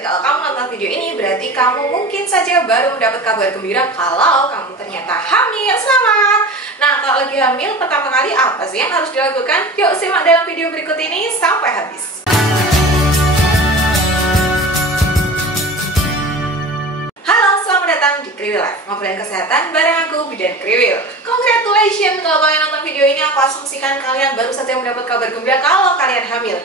Dan kalau kamu nonton video ini berarti kamu mungkin saja baru mendapat kabar gembira kalau kamu ternyata hamil. Selamat! Nah, kalau lagi hamil pertama kali apa sih yang harus dilakukan? Yuk simak dalam video berikut ini sampai habis. Halo, selamat datang di Kriwil Life, ngobrolin kesehatan bareng aku, Bidan Kriwil. Congratulations kalau kalian nonton video ini. Aku asumsikan kalian baru saja mendapat kabar gembira kalau kalian hamil.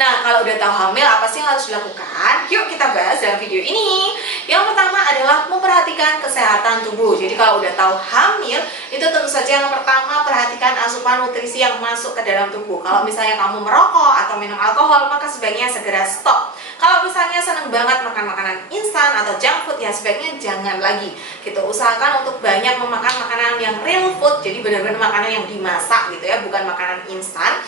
Nah, kalau udah tahu hamil, apa sih yang harus dilakukan? Yuk kita bahas dalam video ini. Yang pertama adalah memperhatikan kesehatan tubuh. Jadi kalau udah tahu hamil, itu tentu saja yang pertama perhatikan asupan nutrisi yang masuk ke dalam tubuh. Kalau misalnya kamu merokok atau minum alkohol, maka sebaiknya segera stop. Kalau misalnya seneng banget makan makanan instan atau junk food, ya sebaiknya jangan lagi. Gitu, usahakan untuk banyak memakan makanan yang real food, jadi benar-benar makanan yang dimasak gitu ya, bukan makanan instan.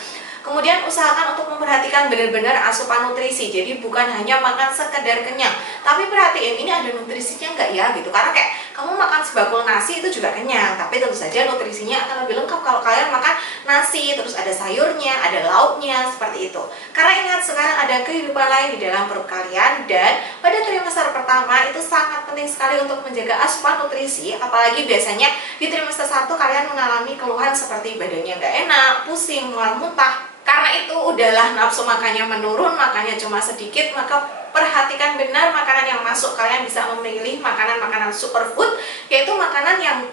Kemudian usahakan untuk memperhatikan benar-benar asupan nutrisi. Jadi bukan hanya makan sekedar kenyang, tapi perhatiin ini ada nutrisinya enggak ya gitu. Karena kayak kamu makan sebakul nasi itu juga kenyang, tapi tentu saja nutrisinya akan lebih lengkap kalau kalian makan nasi, terus ada sayurnya, ada lauknya, seperti itu. Karena ingat, sekarang ada kehidupan lain di dalam perut kalian, dan pada trimester pertama itu sangat penting sekali untuk menjaga asupan nutrisi. Apalagi biasanya di trimester 1 kalian mengalami keluhan seperti badannya nggak enak, pusing, mual muntah. Karena itu udahlah nafsu makannya menurun, makannya cuma sedikit, maka perhatikan benar makanan yang masuk. Kalian bisa memilih makanan-makanan superfood, yaitu makanan yang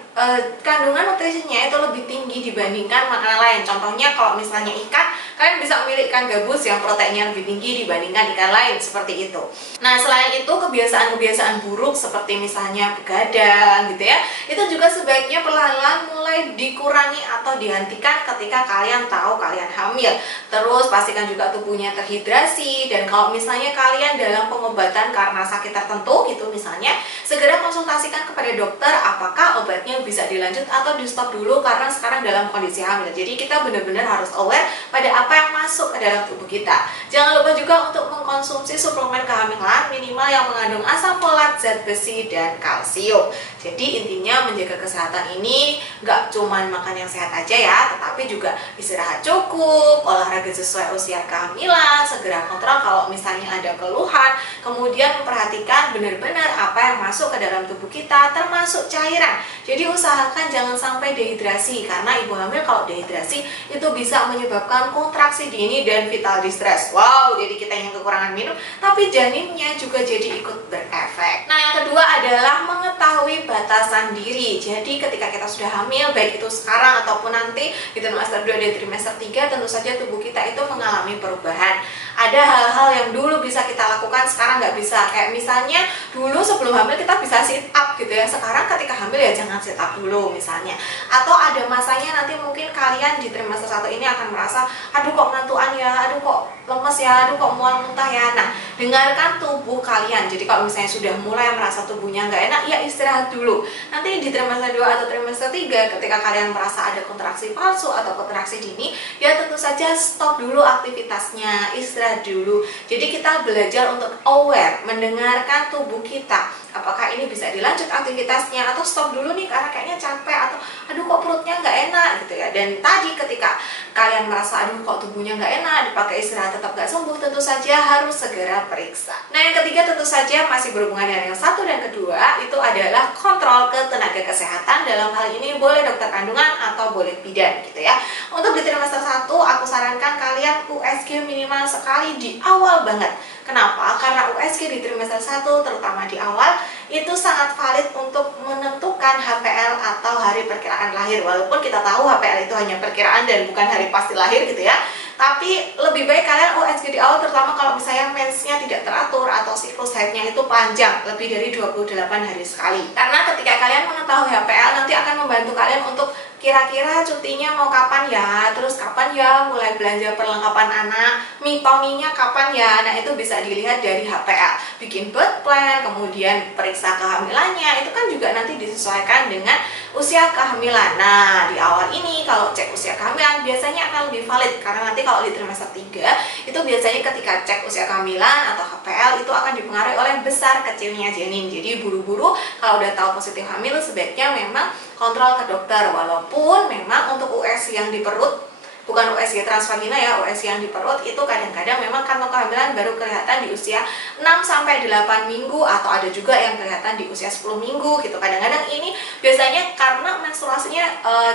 kandungan nutrisinya itu lebih tinggi dibandingkan makanan lain. Contohnya kalau misalnya ikan, kalian bisa memilih ikan gabus yang proteinnya lebih tinggi dibandingkan ikan lain, seperti itu. Nah, selain itu kebiasaan-kebiasaan buruk seperti misalnya begadang gitu ya, itu juga sebaiknya perlahan-lahan mulai dikurangi atau dihentikan ketika kalian tahu kalian hamil. Terus pastikan juga tubuhnya terhidrasi, dan kalau misalnya kalian dalam pengobatan karena sakit tertentu gitu misalnya, segera konsultasikan kepada dokter apakah obatnya bisa dilanjut atau di stop dulu karena sekarang dalam kondisi hamil. Jadi kita benar-benar harus aware pada apa yang masuk ke dalam tubuh kita. Jangan lupa juga untuk mengkonsumsi suplemen kehamilan minimal yang mengandung asam folat, zat besi, dan kalsium. Jadi intinya menjaga kesehatan ini nggak cuma makan yang sehat aja ya, tetapi juga istirahat cukup, olahraga sesuai usia kehamilan, segera kontrol kalau misalnya ada keluhan, kemudian memperhatikan benar-benar apa yang masuk ke dalam tubuh kita, termasuk cairan. Jadi usahakan jangan sampai dehidrasi, karena ibu hamil kalau dehidrasi itu bisa menyebabkan kontraksi dini dan vital distress. Wow, jadi kita yang kekurangan minum, tapi janinnya juga jadi ikut berefek. Nah, yang kedua adalah mengetahui batasan diri. Jadi ketika kita sudah hamil, baik itu sekarang ataupun nanti di trimester 2 dan trimester 3, tentu saja tubuh kita itu mengalami perubahan. Ada hal-hal yang dulu bisa kita lakukan, sekarang nggak bisa. Kayak misalnya dulu sebelum hamil kita bisa sit up gitu ya, sekarang ketika hamil ya jangan sit up dulu misalnya. Atau ada masanya nanti mungkin kalian di trimester 1 ini akan merasa, aduh kok ngantuan ya, aduh kok lemes ya, aduh kok mual muntah ya. Nah, dengarkan tubuh kalian. Jadi kalau misalnya sudah mulai merasa tubuhnya nggak enak, ya istirahat dulu. Nanti di trimester 2 atau trimester 3 ketika kalian merasa ada kontraksi palsu atau kontraksi dini, ya tentu saja stop dulu aktivitasnya, istirahat dulu. Jadi kita belajar untuk aware, mendengarkan tubuh kita. Apakah ini bisa dilanjut aktivitasnya atau stop dulu nih karena kayaknya capek, atau aduh kok perutnya nggak enak gitu ya. Dan tadi ketika kalian merasa aduh kok tubuhnya nggak enak, dipakai istirahat tetap nggak sembuh, tentu saja harus segera periksa. Nah, yang ketiga tentu saja masih berhubungan dengan yang satu dan kedua, itu adalah kontrol ke tenaga kesehatan. Dalam hal ini boleh dokter kandungan atau boleh bidan gitu ya. Untuk di trimester 1 aku sarankan kalian USG minimal sekali di awal banget. Kenapa? Karena USG di trimester 1 terutama di awal itu sangat valid untuk menentukan HPL atau hari perkiraan lahir. Walaupun kita tahu HPL itu hanya perkiraan dan bukan hari pasti lahir gitu ya, tapi lebih baik kalian USG di awal, terutama kalau misalnya mensnya tidak teratur atau siklus haidnya itu panjang, lebih dari 28 hari sekali. Karena ketika kalian mengetahui HPL nanti akan membantu kalian untuk kira-kira cutinya mau kapan ya, terus kapan ya mulai belanja perlengkapan anak, mitoninya kapan ya. Nah, itu bisa dilihat dari HPL. Bikin birth plan, kemudian periksa kehamilannya, itu kan juga nanti disesuaikan dengan usia kehamilan. Nah, di awal ini kalau cek usia kehamilan biasanya akan lebih valid, karena nanti kalau di trimester 3 itu biasanya ketika cek usia kehamilan atau HPL itu akan dipengaruhi oleh besar kecilnya janin. Jadi buru-buru kalau udah tahu positif hamil sebaiknya memang kontrol ke dokter. Walaupun memang untuk US yang di perut bukan USG transvagina ya, USG yang di perut itu kadang-kadang memang kantong kehamilan baru kelihatan di usia 6-8 minggu, atau ada juga yang kelihatan di usia 10 minggu gitu. Kadang-kadang ini biasanya karena menstruasinya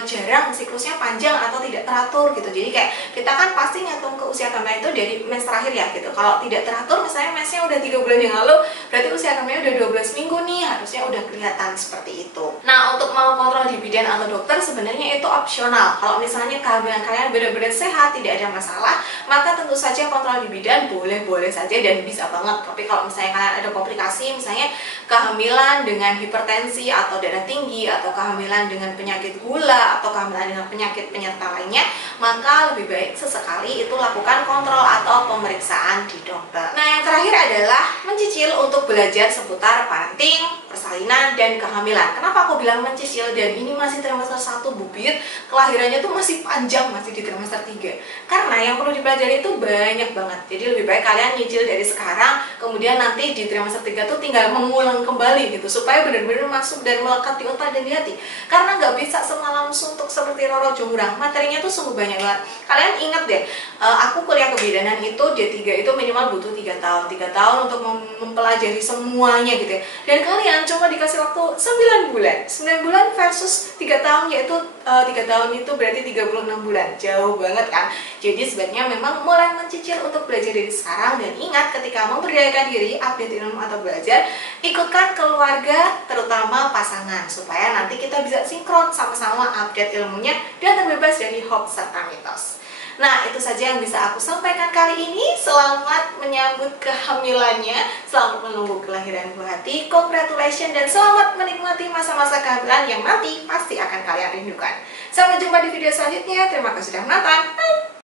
jarang, siklusnya panjang atau tidak teratur gitu. Jadi kayak kita kan pasti ngitung ke usia kehamilan itu dari mens terakhir ya gitu. Kalau tidak teratur, misalnya mensnya udah 3 bulan yang lalu, berarti usia kehamilan udah 12 minggu nih, harusnya udah kelihatan seperti itu. Nah, untuk mau kontrol di bidan atau dokter sebenarnya itu opsional. Kalau misalnya kehamilan kalian benar-benar sehat, tidak ada masalah, maka tentu saja kontrol di bidan boleh-boleh saja dan bisa banget. Tapi kalau misalnya kalian ada komplikasi, misalnya kehamilan dengan hipertensi atau darah tinggi, atau kehamilan dengan penyakit gula, atau kehamilan dengan penyakit penyerta lainnya, maka lebih baik sesekali itu lakukan kontrol atau pemeriksaan di dokter. Nah, yang terakhir adalah mencicil untuk belajar seputar parenting, persalinan, dan kehamilan. Kenapa aku bilang mencicil? Dan ini masih trimester 1 bubit, kelahirannya tuh masih panjang, masih di trimester 3. Karena yang perlu dipelajari itu banyak banget. Jadi lebih baik kalian nyicil dari sekarang, kemudian nanti di trimester 3 tuh tinggal mengulang kembali gitu, supaya benar-benar masuk dan melekat di otak dan di hati. Karena nggak bisa semalam suntuk seperti Roro Jonggrang, materinya tuh sungguh banyak banget. Kalian ingat deh, aku kuliah kebidanan itu D3 itu minimal butuh 3 tahun 3 tahun untuk mempelajari semuanya gitu ya. Dan kalian cuma dikasih waktu 9 bulan 9 bulan versus 3 tahun, yaitu 3 tahun itu berarti 36 bulan, jauh banget kan. Jadi sebaiknya memang mulai mencicil untuk belajar dari sekarang. Dan ingat, ketika memberdayakan diri, update ilmu atau belajar, ikutkan keluarga, terutama pasangan, supaya nanti kita bisa sinkron sama-sama update ilmunya dan terbebas dari hoax serta mitos. Nah, itu saja yang bisa aku sampaikan kali ini. Selamat menyambut kehamilannya, selamat menunggu kelahiran buah hati, congratulations, dan selamat menikmati masa-masa kehamilan yang nanti pasti akan kalian rindukan. Sampai jumpa di video selanjutnya. Terima kasih sudah menonton. Bye!